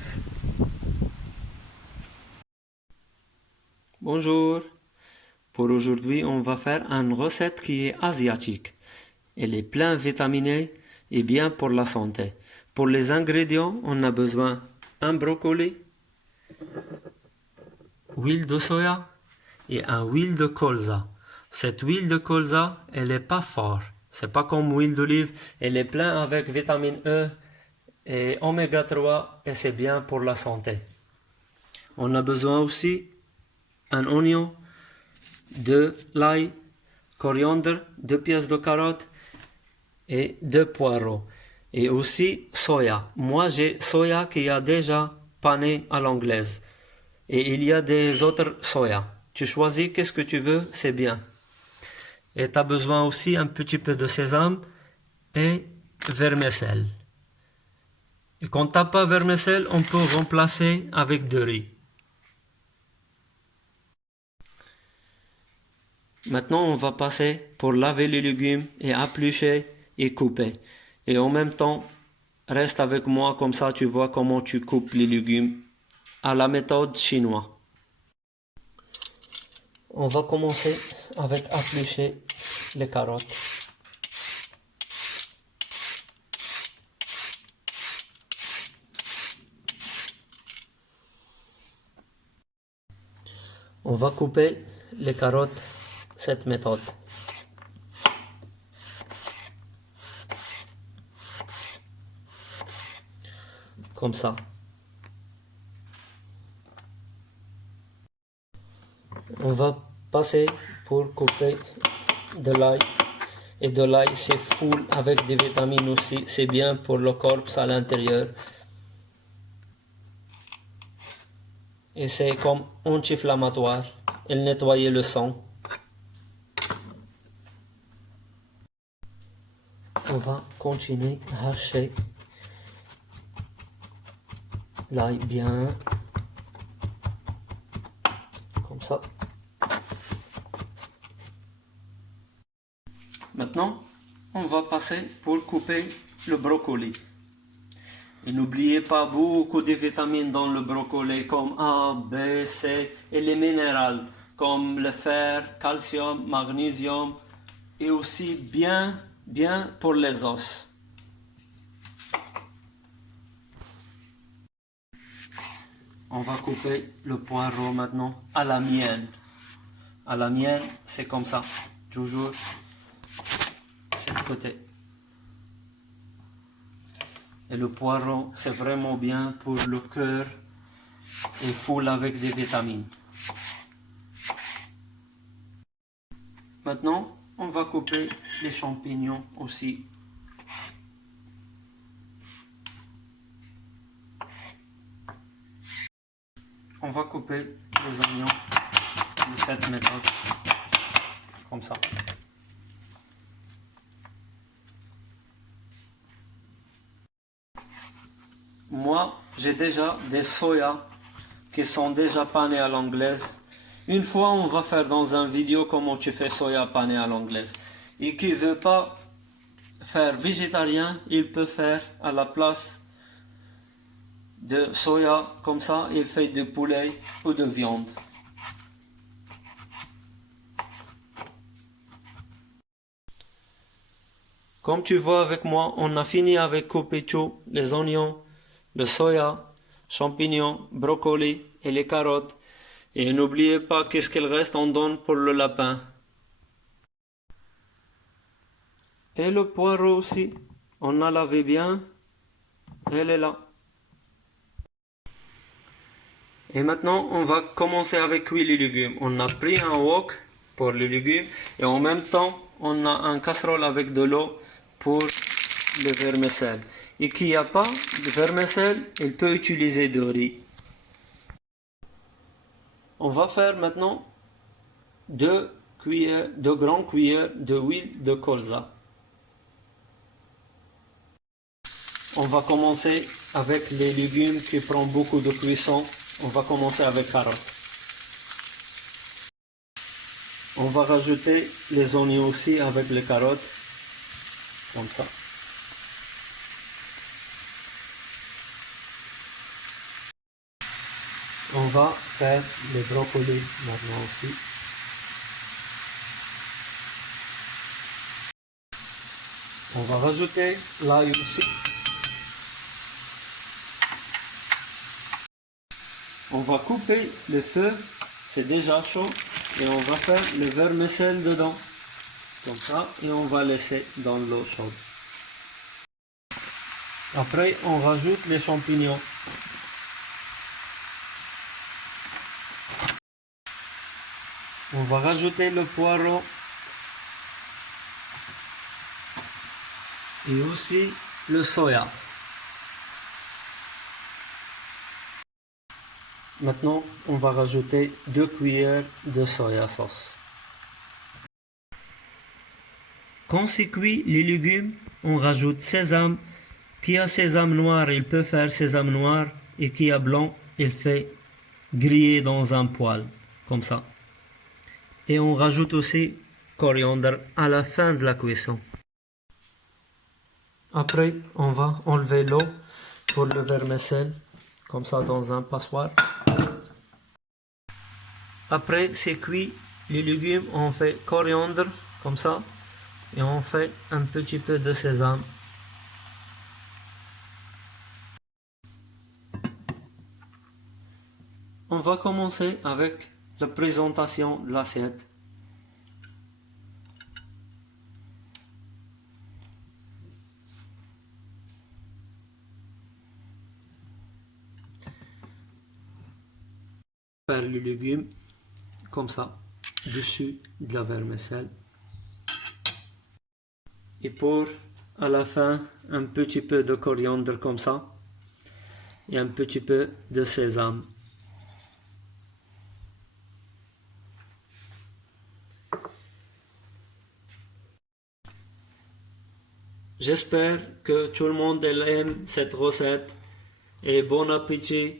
tous. Bonjour. Pour aujourd'hui, on va faire une recette qui est asiatique. Elle est plein vitaminée et bien pour la santé. Pour les ingrédients, on a besoin un brocoli, huile de soya et un huile de colza. Cette huile de colza, elle est pas forte. C'est pas comme huile d'olive. Elle est pleine avec vitamine E et oméga 3 et c'est bien pour la santé. On a besoin aussi un oignon, de l'ail, coriandre, 2 pièces de carottes et 2 poireaux. Et aussi soya. Moi j'ai soya qui a déjà pané à l'anglaise. Et il y a des autres soya. Tu choisis qu'est-ce que tu veux, c'est bien. Et tu as besoin aussi un petit peu de sésame et vermicelle. Et quand tu n'as pas vermicelle, on peut remplacer avec de riz. Maintenant, on va passer pour laver les légumes et éplucher et couper. Et en même temps, reste avec moi comme ça tu vois comment tu coupes les légumes à la méthode chinoise. On va commencer avec éplucher les carottes. On va couper les carottes cette méthode. Comme ça. On va passer pour couper de l'ail. Et de l'ail, c'est full avec des vitamines aussi. C'est bien pour le corps à l'intérieur. Et c'est comme anti-inflammatoire. Elle nettoie le sang. On va continuer à hacher l'ail bien. Comme ça. Maintenant, on va passer pour couper le brocoli. Et n'oubliez pas beaucoup de vitamines dans le brocoli comme A, B, C et les minéraux comme le fer, calcium, magnésium et aussi bien pour les os. On va couper le poireau maintenant à la mienne. À la mienne, c'est comme ça, toujours de côté. Et le poireau, c'est vraiment bien pour le cœur et full avec des vitamines. Maintenant, on va couper les champignons aussi. On va couper les oignons de cette méthode, comme ça. Moi, j'ai déjà des soya qui sont déjà panés à l'anglaise. Une fois, on va faire dans une vidéo comment tu fais soya pané à l'anglaise. Et qui ne veut pas faire végétarien, il peut faire à la place de soya, comme ça, il fait de poulet ou de viande. Comme tu vois avec moi, on a fini avec couper tout, les oignons, le soya, champignons, brocoli et les carottes. Et n'oubliez pas qu'est-ce qu'il reste, on donne pour le lapin. Et le poireau aussi, on a lavé bien, elle est là. Et maintenant, on va commencer avec cuire les légumes. On a pris un wok pour les légumes et en même temps, on a un casserole avec de l'eau pour le vermicelle. Et qui n'a pas de vermicelle, il peut utiliser de riz. On va faire maintenant 2 grandes cuillères d'huile de colza. On va commencer avec les légumes qui prennent beaucoup de cuisson. On va commencer avec carottes. On va rajouter les oignons aussi avec les carottes, comme ça. va faire les brocolis maintenant aussi. On va rajouter l'ail aussi. On va couper le feu, c'est déjà chaud, et on va faire le vermicelle dedans, comme ça, et on va laisser dans l'eau chaude. Après, on rajoute les champignons. On va rajouter le poireau et aussi le soya. Maintenant, on va rajouter 2 cuillères de soya sauce. Quand c'est cuit les légumes, on rajoute sésame. Qui a sésame noir, il peut faire sésame noir, et qui a blanc, il fait griller dans un poêle, comme ça. Et on rajoute aussi coriandre à la fin de la cuisson. Après, on va enlever l'eau pour le vermicelle, comme ça dans un passoire. Après, c'est cuit, les légumes, on fait coriandre, comme ça, et on fait un petit peu de sésame. On va commencer avec la présentation de l'assiette. Faire les légumes comme ça, dessus de la vermicelle. Et pour à la fin, un petit peu de coriandre comme ça. Et un petit peu de sésame. J'espère que tout le monde aime cette recette et bon appétit.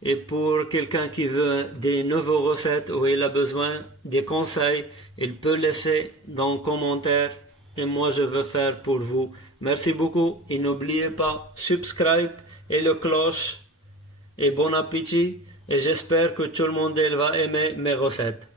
Et pour quelqu'un qui veut des nouvelles recettes ou il a besoin des conseils, il peut laisser dans les commentaires et moi je veux faire pour vous. Merci beaucoup et n'oubliez pas subscribe et le cloche et bon appétit et j'espère que tout le monde va aimer mes recettes.